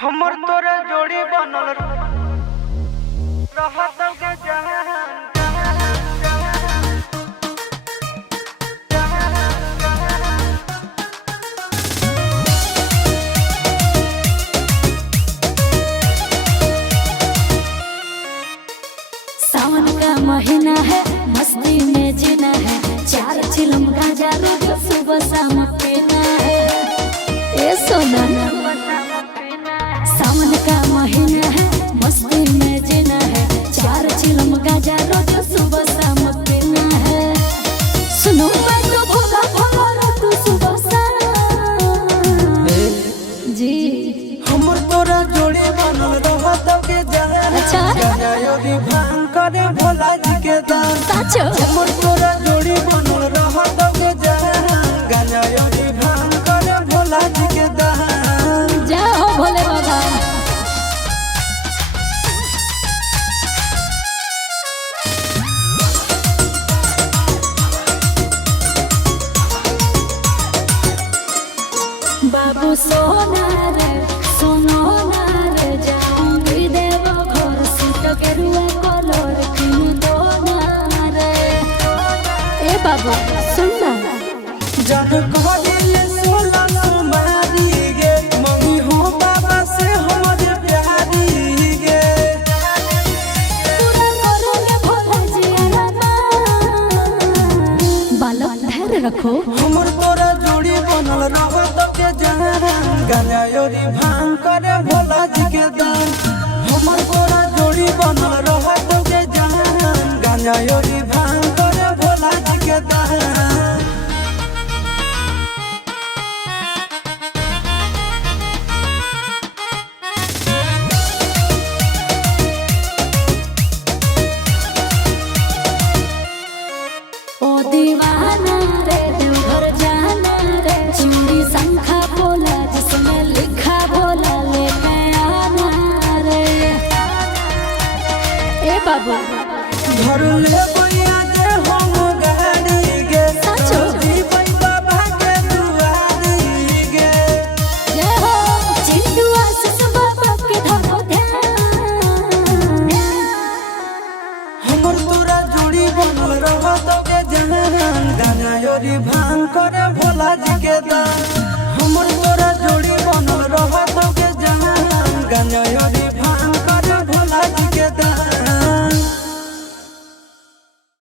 हमर तोरे जोड़ी बनल रहत के जहान। सावन का महीना है, मस्ती में जीना है, 4 चिलम गांजा रोज सुबह शाम पीना है। ए सोना, सावन का महीना है, मस्ती में जीना है, 4 चिलम गांजा रोज सुबह शाम पीना है। सुनो मैं तो भोला भोला तू सुबह शाम जी। हमर तोरा जोड़ी बनल रहत के जहान। अच्छा गजायोरी भांग करे भोला जी के दान। साचो हमर तोरा जोड़ी बनल रहत के जहान। गजायोरी भांग करे भोला जी के दान। जाओ भोले बाबा। बाबू सोना रे सोनो ना रे, जाऊंगी देव घर सूट के रुआ कलर किन दो ना रे। ए बाबू सुन ना, जन कहले सोला सुमारी गे, मम्मी हो बाबा से हमर प्यारी गे। पूरा करोगे भोला जी बालक धैर्य रखो। हमर तोरा जोड़ी बनल रहत के जहान। गजायोरी भांग करे भोला जी के दान। हमर तोरा जोड़ी बनल रहत के जहान। गजायोरी भांग करे भोला जी के दान। ओ दीवाना रे देवघर जाना रे, चूड़ी शंखा बोला जिसमें लिखा भोला लेके आना रे। ए बाबू घर ले बैया जे हम गाड़ी गे। साचो? जी बाबा के दुआरी गे। जय हो चिंटू आशीष बाबा के धरो ध्यान। हमर तोरा जोड़ी बनल रहत के जहान। गजायोरी भांग करे भोला जी के दान।